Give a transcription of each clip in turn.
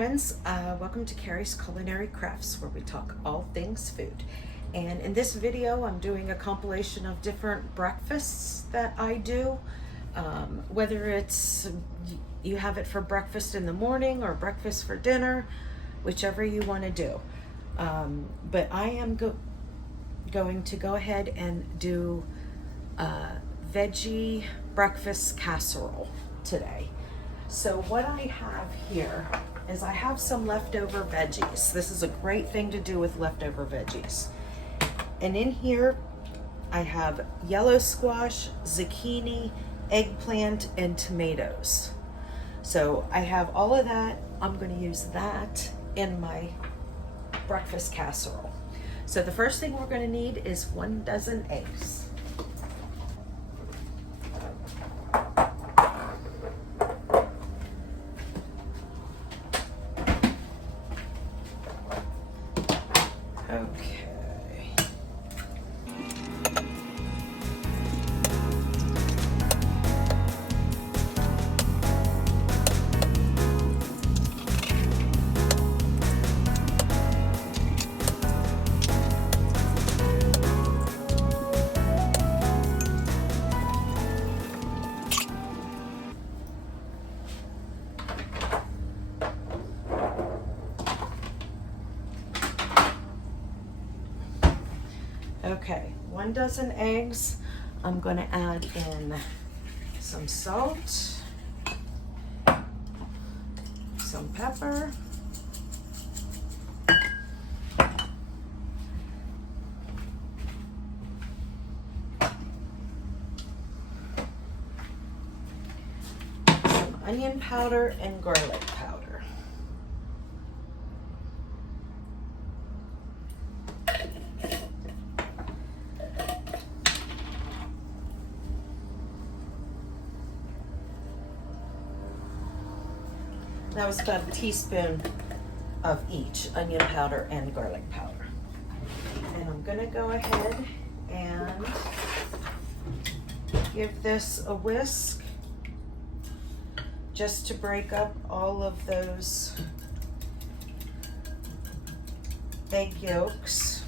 friends, welcome to Carrie's Culinary Crafts, where we talk all things food. And in this video I'm doing a compilation of different breakfasts that I do, whether it's you have it for breakfast in the morning or breakfast for dinner, whichever you want to do. But I am going to go ahead and do veggie breakfast casserole today. So what I have here is I have some leftover veggies. This is a great thing to do with leftover veggies. And in here I have yellow squash, zucchini, eggplant, and tomatoes. So I have all of that. I'm going to use that in my breakfast casserole. So the first thing we're going to need is 1 dozen eggs. Okay. Okay, 1 dozen eggs. I'm going to add in some salt, some pepper, some onion powder and garlic powder. That was about a teaspoon of each, onion powder and garlic powder. And I'm gonna go ahead and give this a whisk just to break up all of those egg yolks.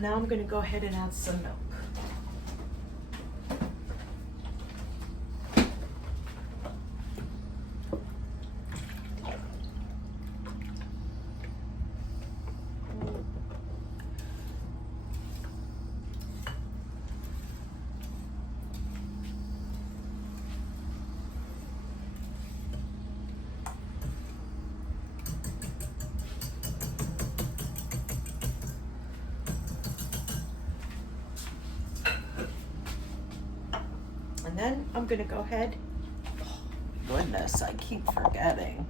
Now I'm going to go ahead and add some milk. And then I'm going to go ahead, oh, goodness, I keep forgetting.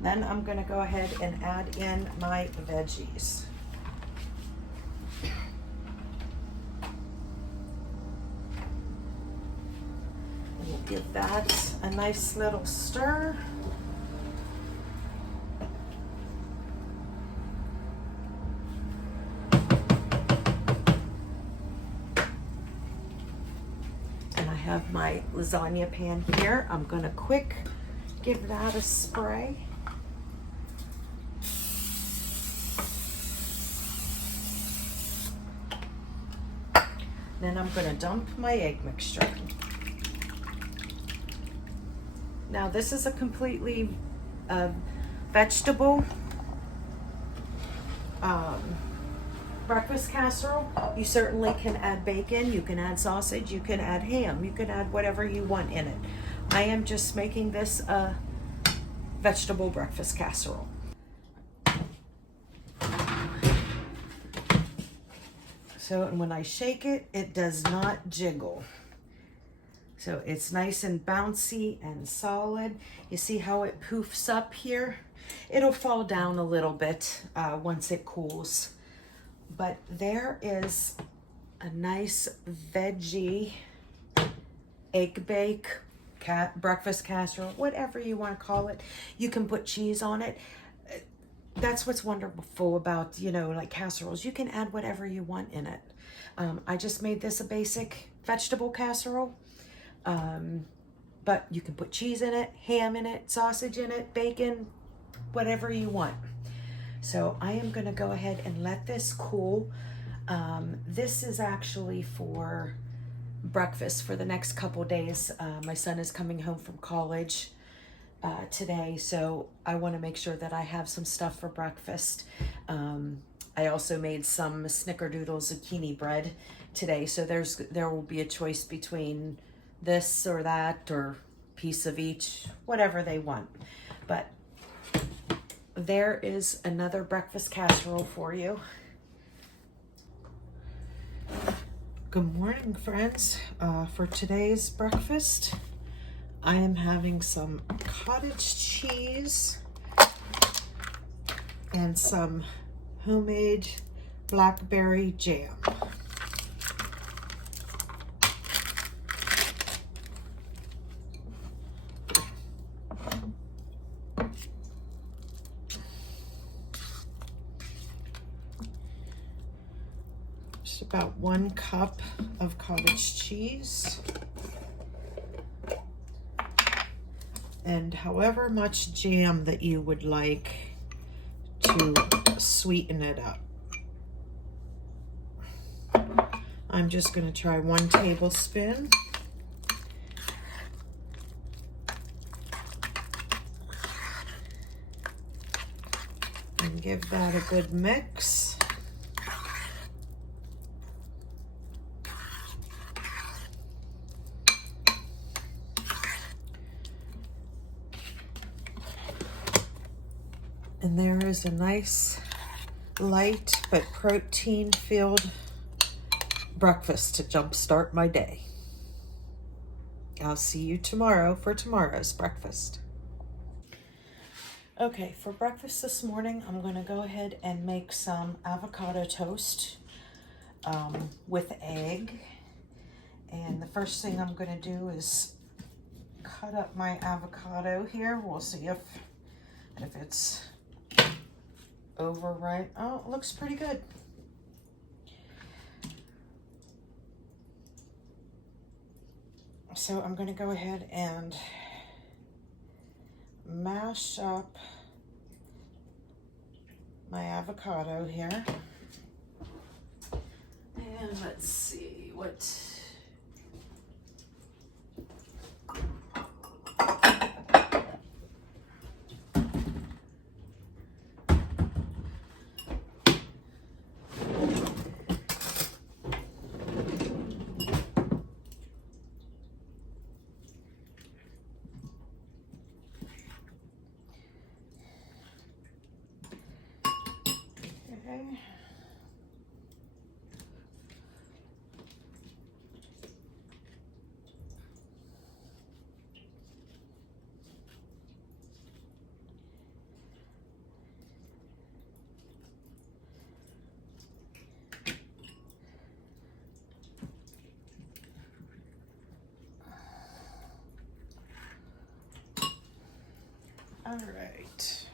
Then I'm going to go ahead and add in my veggies. And we'll give that a nice little stir. Have my lasagna pan here. I'm gonna quick give that a spray. Then I'm gonna dump my egg mixture. Now this is a completely vegetable breakfast casserole. You certainly can add bacon, you can add sausage, you can add ham, you can add whatever you want in it. I am just making this a vegetable breakfast casserole. So, and when I shake it, it does not jiggle. So it's nice and bouncy and solid. You see how it poofs up here? It'll fall down a little bit once it cools. But there is a nice veggie egg bake, breakfast casserole, whatever you want to call it. You can put cheese on it. That's what's wonderful about, you know, like casseroles. You can add whatever you want in it. I just made this a basic vegetable casserole. But you can put cheese in it, ham in it, sausage in it, bacon, whatever you want. So I am going to go ahead and let this cool. This is actually for breakfast for the next couple days. My son is coming home from college today, so I want to make sure that I have some stuff for breakfast. I also made some snickerdoodle zucchini bread today, so there will be a choice between this or that or piece of each, whatever they want. But there is another breakfast casserole for you. Good morning, friends. For today's breakfast, I am having some cottage cheese and some homemade blackberry jam. Just about 1 cup of cottage cheese. And however much jam that you would like to sweeten it up. I'm just going to try 1 tablespoon. And give that a good mix. And there is a nice, light, but protein-filled breakfast to jumpstart my day. I'll see you tomorrow for tomorrow's breakfast. Okay, for breakfast this morning, I'm going to go ahead and make some avocado toast with egg. And the first thing I'm going to do is cut up my avocado here. We'll see if it's over right. Oh, it looks pretty good. So I'm going to go ahead and mash up my avocado here. And let's see what... All right.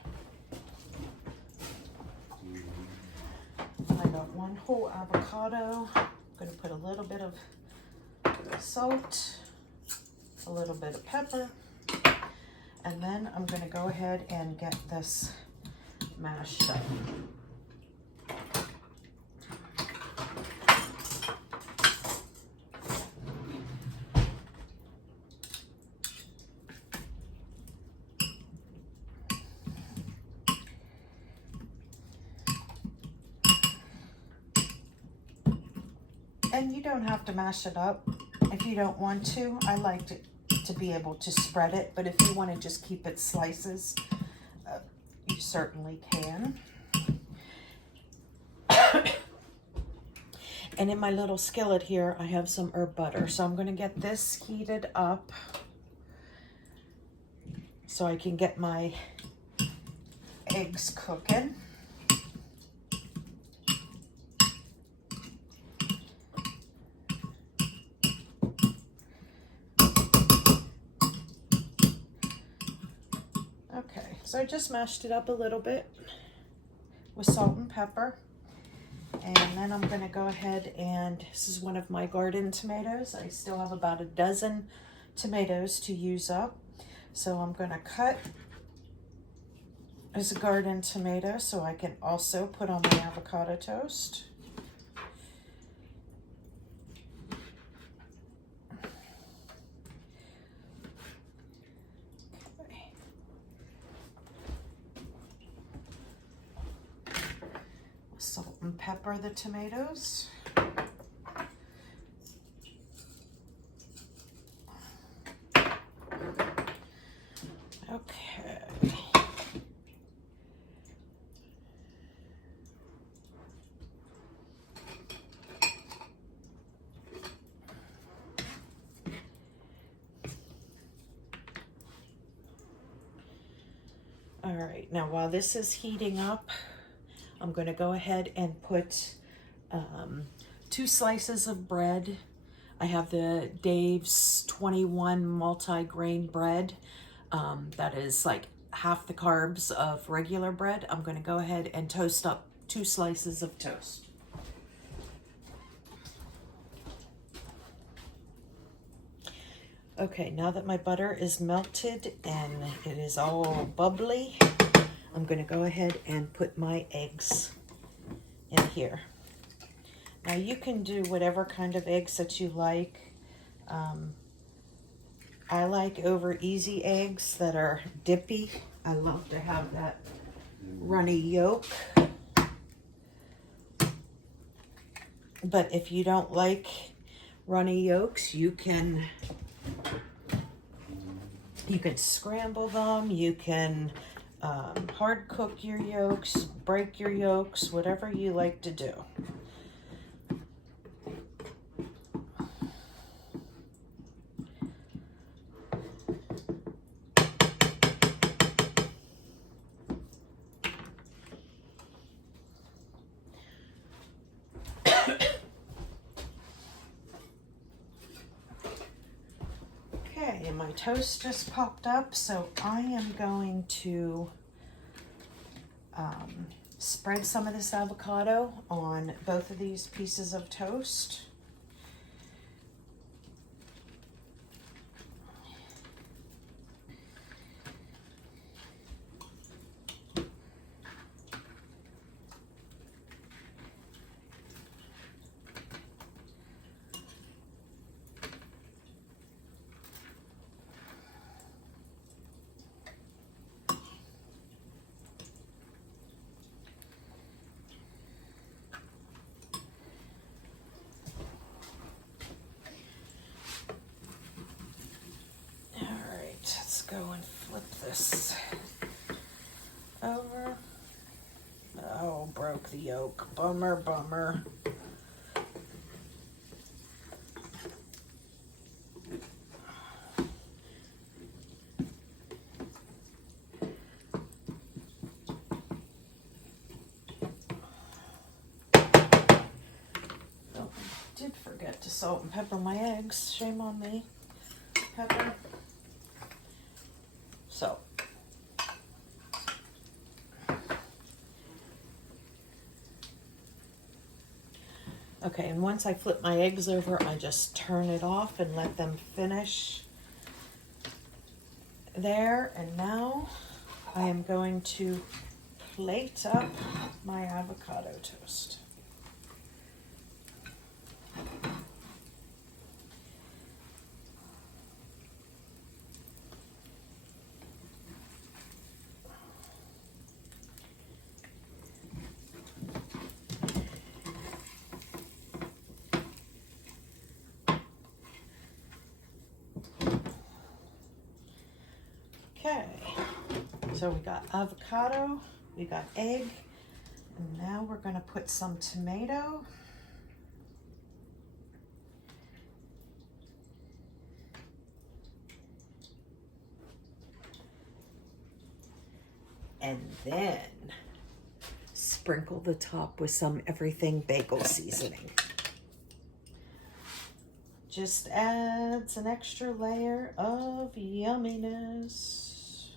I got 1 whole avocado. I'm going to put a little bit of salt, a little bit of pepper, and then I'm going to go ahead and get this mashed up. And you don't have to mash it up if you don't want to. I like it to be able to spread it, but if you want to just keep it slices, you certainly can. And in my little skillet here, I have some herb butter. So I'm going to get this heated up so I can get my eggs cooking. Okay, so I just mashed it up a little bit with salt and pepper. And then I'm going to go ahead and, this is one of my garden tomatoes. I still have about a dozen tomatoes to use up. So I'm going to cut as a garden tomato so I can also put on my avocado toast. Okay. Salt and pepper the tomatoes. Okay. All right, now while this is heating up, I'm going to go ahead and put 2 slices of bread. I have the Dave's 21 multi-grain bread. That is like half the carbs of regular bread. I'm going to go ahead and toast up 2 slices of toast. Okay, now that my butter is melted and it is all bubbly, I'm going to go ahead and put my eggs in here. Now you can do whatever kind of eggs that you like. I like over easy eggs that are dippy. I love to have that runny yolk. But if you don't like runny yolks, you can scramble them. You can hard cook your yolks, break your yolks, whatever you like to do. Okay, and my toast just popped up, so I am going to spread some of this avocado on both of these pieces of toast. Go and flip this over. Oh, broke the yolk. Bummer, bummer. Oh, I did forget to salt and pepper my eggs. Shame on me. Pepper. So, okay, and once I flip my eggs over, I just turn it off and let them finish there. And now I am going to plate up my avocado toast. Okay, so we got avocado, we got egg, and now we're going to put some tomato. And then sprinkle the top with some everything bagel seasoning. Just adds an extra layer of yumminess.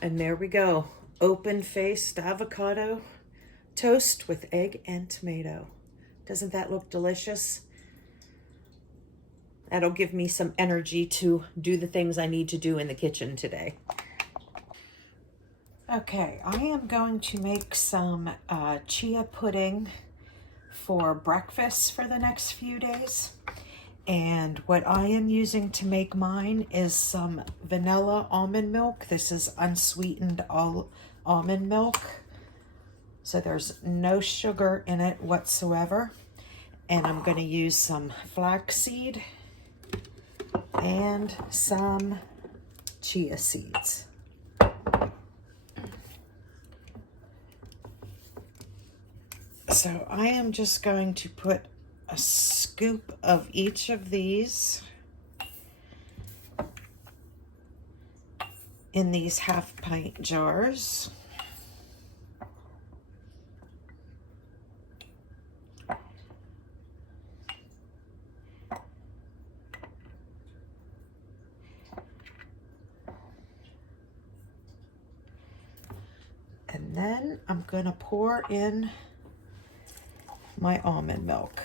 And there we go. Open-faced avocado toast with egg and tomato. Doesn't that look delicious? That'll give me some energy to do the things I need to do in the kitchen today. Okay, I am going to make some chia pudding for breakfast for the next few days. And what I am using to make mine is some vanilla almond milk. This is unsweetened almond milk. So there's no sugar in it whatsoever. And I'm going to use some flaxseed and some chia seeds. So I am just going to put a scoop of each of these in these half-pint jars. And then I'm going to pour in my almond milk.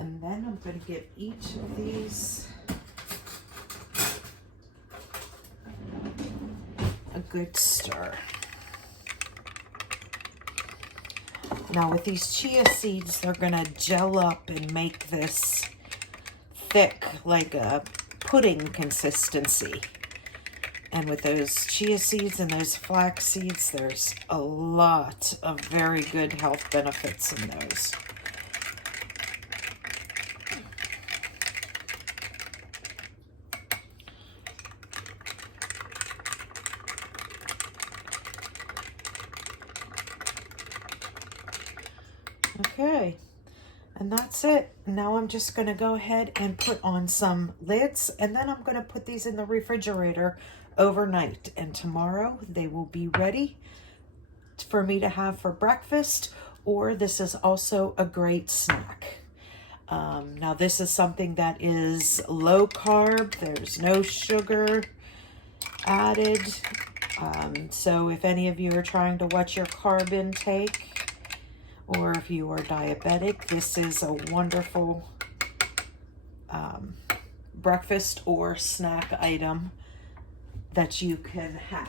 And then I'm going to give each of these a good stir. Now with these chia seeds, they're going to gel up and make this thick, like a pudding consistency. And with those chia seeds and those flax seeds, there's a lot of very good health benefits in those. Okay, and that's it. Now I'm just going to go ahead and put on some lids, and then I'm going to put these in the refrigerator overnight, and tomorrow they will be ready for me to have for breakfast, or this is also a great snack. Now this is something that is low carb. There's no sugar added. So if any of you are trying to watch your carb intake, or if you are diabetic, this is a wonderful breakfast or snack item that you can have.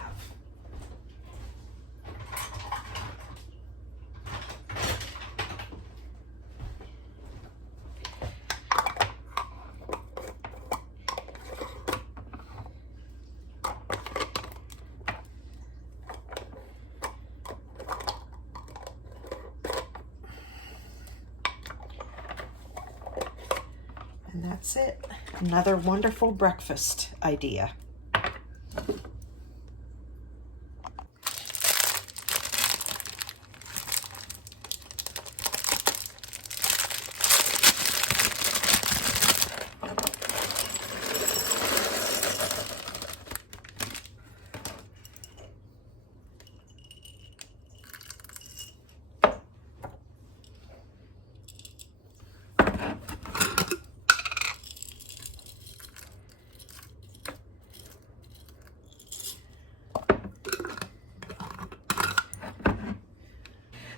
And that's it. Another wonderful breakfast idea.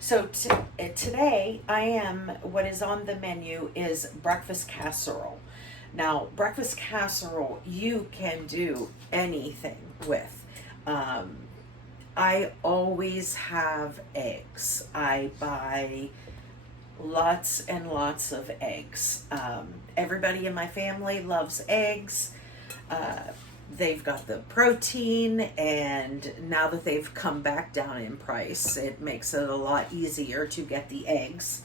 So today what is on the menu is breakfast casserole. Now, breakfast casserole, you can do anything with. I always have eggs. I buy lots and lots of eggs. Everybody in my family loves eggs. they've got the protein, and now that they've come back down in price, it makes it a lot easier to get the eggs.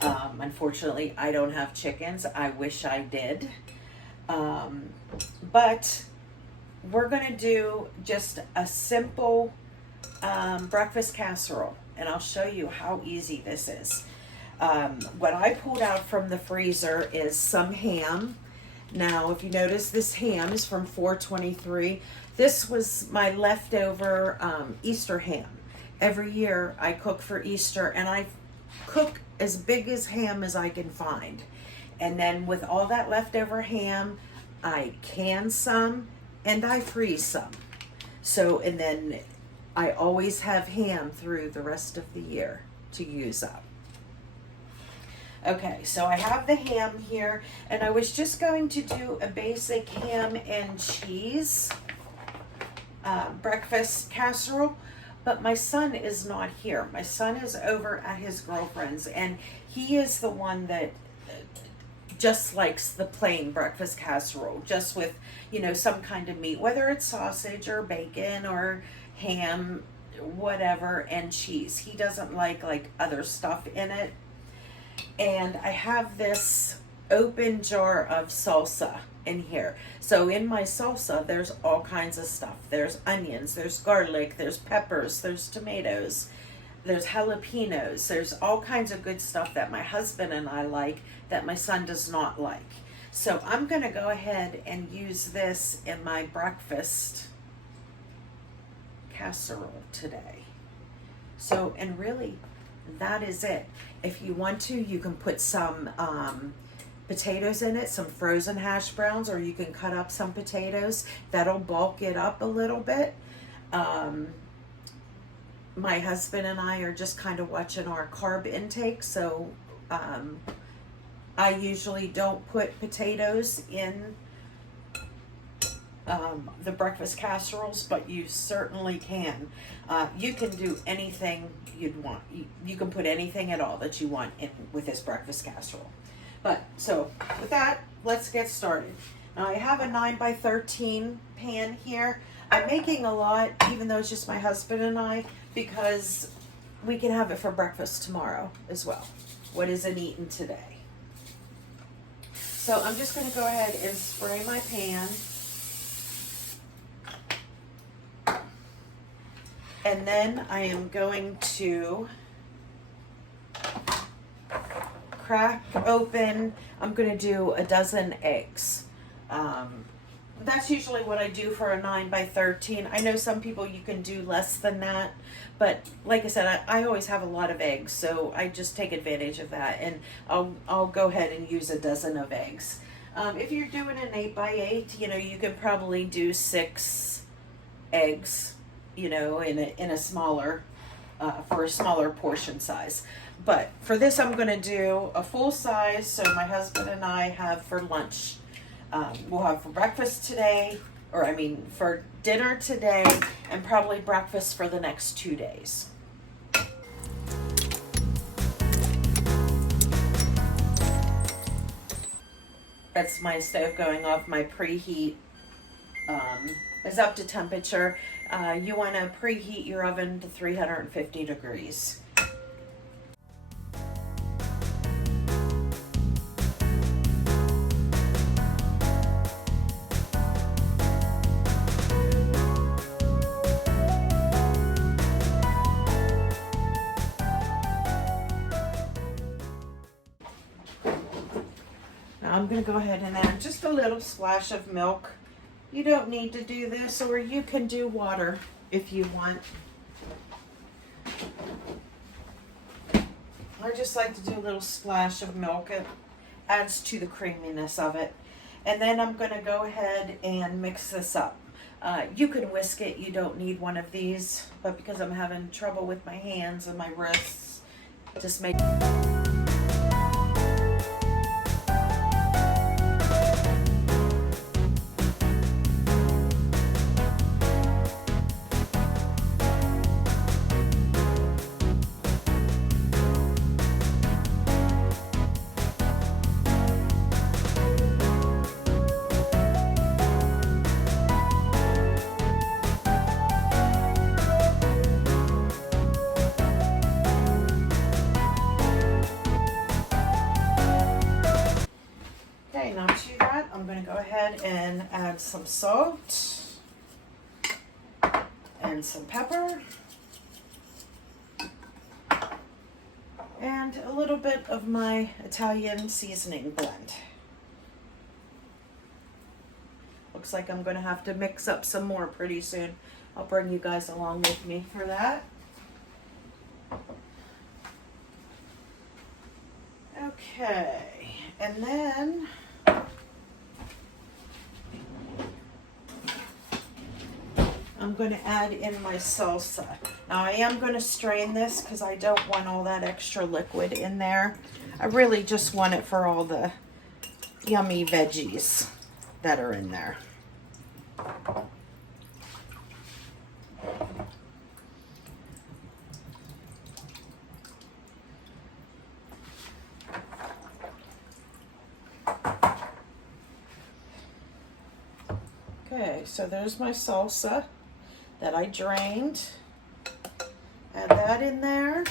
Unfortunately, I don't have chickens. I wish I did. But we're going to do just a simple breakfast casserole, and I'll show you how easy this is. What I pulled out from the freezer is some ham. Now, if you notice, this ham is from 423. This was my leftover Easter ham. Every year I cook for Easter, and I cook as big as ham as I can find. And then with all that leftover ham, I can some and I freeze some. So, and then I always have ham through the rest of the year to use up. Okay, so I have the ham here, and I was just going to do a basic ham and cheese breakfast casserole, but my son is not here. My son is over at his girlfriend's, and he is the one that just likes the plain breakfast casserole, just with, you know, some kind of meat, whether it's sausage or bacon or ham, whatever, and cheese. He doesn't like other stuff in it. And I have this open jar of salsa in here. So in my salsa, there's all kinds of stuff. There's onions, there's garlic, there's peppers, there's tomatoes, there's jalapenos, there's all kinds of good stuff that my husband and I like that my son does not like. So I'm going to go ahead and use this in my breakfast casserole today. So, and really, that is it. If you want to, you can put some potatoes in it, some frozen hash browns, or you can cut up some potatoes. That'll bulk it up a little bit. My husband and I are just kind of watching our carb intake, so I usually don't put potatoes in the breakfast casseroles, but you certainly can. You can do anything you'd want. You can put anything at all that you want in with this breakfast casserole. But so with that, let's get started. Now I have a 9x13 pan here. I'm making a lot, even though it's just my husband and I, because we can have it for breakfast tomorrow as well. What isn't eaten today? So I'm just going to go ahead and spray my pan. And then I am going to crack open, I'm going to do a dozen eggs. That's usually what I do for a 9x13. I know some people you can do less than that, but like I said, I always have a lot of eggs, so I just take advantage of that, and I'll go ahead and use a dozen of eggs. If you're doing an 8x8, you know, you could probably do 6 eggs, you know, in a smaller, for a smaller portion size. But for this, I'm going to do a full size, so my husband and I have for lunch. We'll have for breakfast today, or I mean for dinner today, and probably breakfast for the next 2 days. That's my stove going off. My preheat is up to temperature. You want to preheat your oven to 350 degrees. Now I'm going to go ahead and add just a little splash of milk. You don't need to do this, or you can do water if you want. I just like to do a little splash of milk. It adds to the creaminess of it. And then I'm going to go ahead and mix this up. You can whisk it. You don't need one of these, but because I'm having trouble with my hands and my wrists, just make ahead and add some salt and some pepper and a little bit of my Italian seasoning blend. Looks like I'm going to have to mix up some more pretty soon. I'll bring you guys along with me for that. Okay, and then I'm going to add in my salsa. Now I am going to strain this because I don't want all that extra liquid in there. I really just want it for all the yummy veggies that are in there. Okay, so there's my salsa that I drained. Add that in there.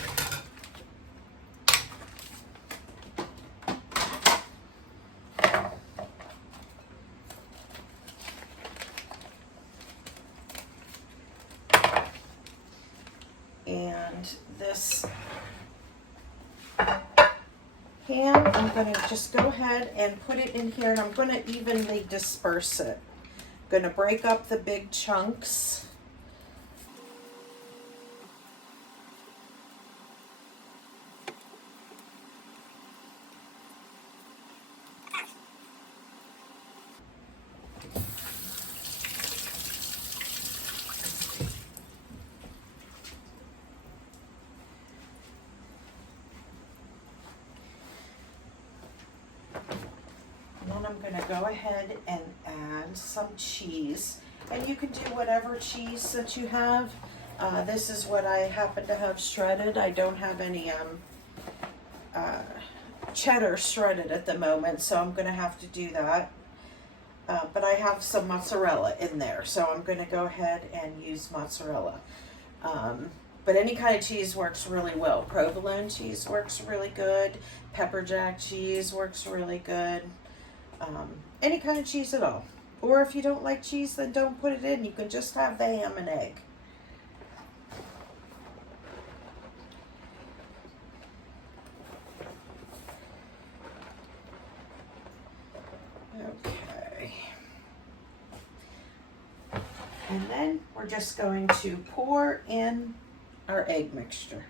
And this ham, I'm going to just go ahead and put it in here, and I'm going to evenly disperse it. Going to break up the big chunks. I'm going to go ahead and add some cheese, and you can do whatever cheese that you have. This is what I happen to have shredded. I don't have any cheddar shredded at the moment, so I'm going to have to do that. But I have some mozzarella in there, so I'm going to go ahead and use mozzarella. But any kind of cheese works really well. Provolone cheese works really good. Pepper jack cheese works really good. Any kind of cheese at all. Or if you don't like cheese, then don't put it in. You can just have the ham and egg. Okay. And then we're just going to pour in our egg mixture.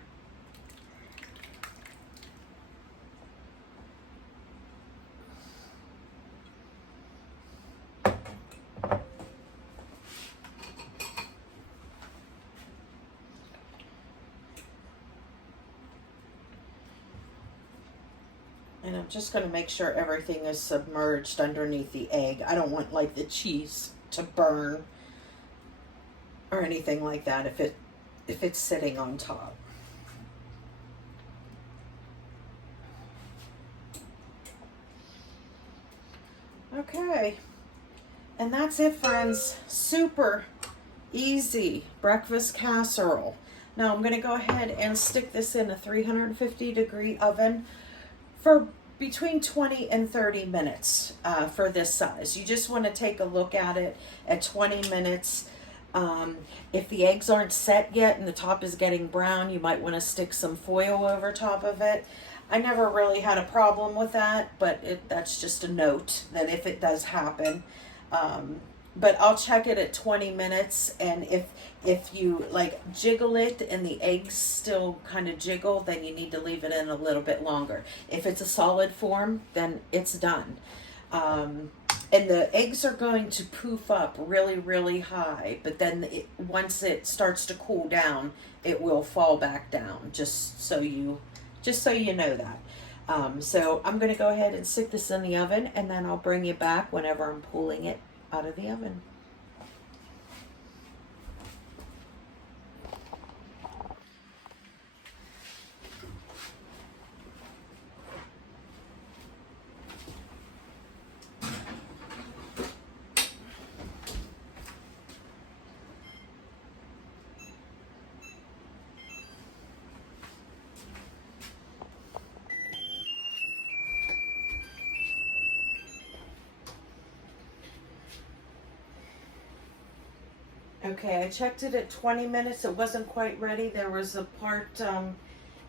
And I'm just going to make sure everything is submerged underneath the egg. I don't want like the cheese to burn or anything like that if it's sitting on top. Okay. And that's it, friends. Super easy breakfast casserole. Now I'm going to go ahead and stick this in a 350-degree oven for between 20 and 30 minutes for this size. You just want to take a look at it at 20 minutes. If the eggs aren't set yet and the top is getting brown, you might want to stick some foil over top of it. I never really had a problem with that, but that's just a note that if it does happen. But I'll check it at 20 minutes, and if you like jiggle it and the eggs still kind of jiggle, then you need to leave it in a little bit longer. If it's a solid form, then it's done. And the eggs are going to poof up really, really high, but then once it starts to cool down, it will fall back down, just so you know that. So I'm going to go ahead and stick this in the oven, and then I'll bring you back whenever I'm pulling it out of the oven. Okay, I checked it at 20 minutes. It wasn't quite ready. There was a part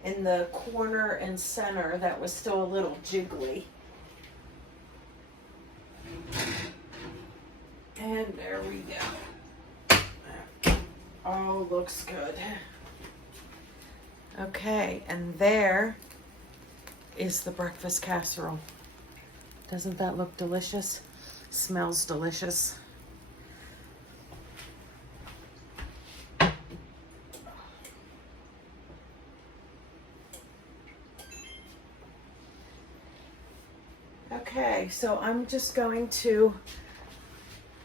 in the corner and center that was still a little jiggly. And there we go. Oh, looks good. Okay, and there is the breakfast casserole. Doesn't that look delicious? Smells delicious. Okay, so I'm just going to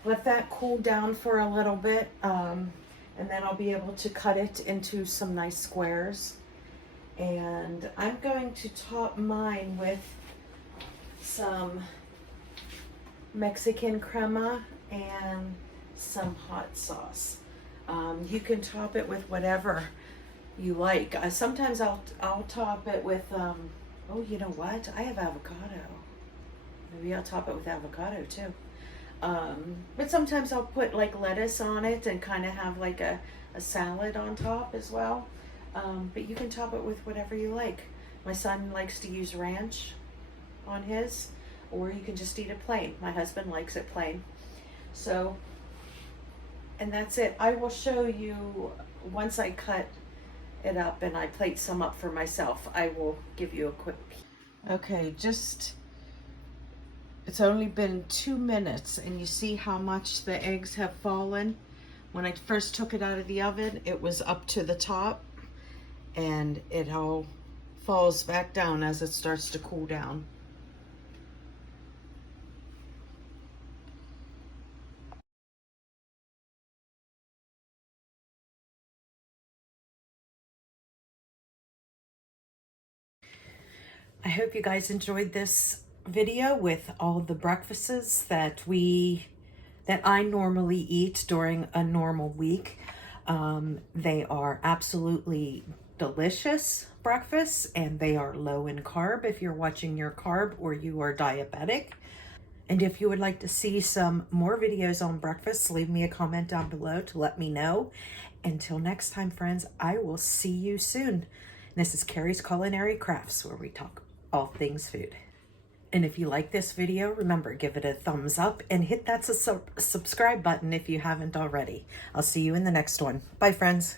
let that cool down for a little bit, and then I'll be able to cut it into some nice squares. And I'm going to top mine with some Mexican crema and some hot sauce. You can top it with whatever you like. Sometimes I'll top it with oh, you know what? I have avocado. Maybe I'll top it with avocado too. But sometimes I'll put like lettuce on it and kind of have like a salad on top as well. But you can top it with whatever you like. My son likes to use ranch on his, or you can just eat it plain. My husband likes it plain. So, and that's it. I will show you once I cut it up and I plate some up for myself. I will give you a quick peek. Okay, it's only been 2 minutes and you see how much the eggs have fallen. When I first took it out of the oven, it was up to the top and it all falls back down as it starts to cool down. I hope you guys enjoyed this video with all the breakfasts that I normally eat during a normal week. They are absolutely delicious breakfasts, and they are low in carb if you're watching your carb or you are diabetic. And if you would like to see some more videos on breakfast, leave me a comment down below to let me know. Until next time, friends, I will see you soon. This is Carrie's Culinary Crafts, where we talk all things food. And if you like this video, remember, give it a thumbs up and hit that subscribe button if you haven't already. I'll see you in the next one. Bye, friends.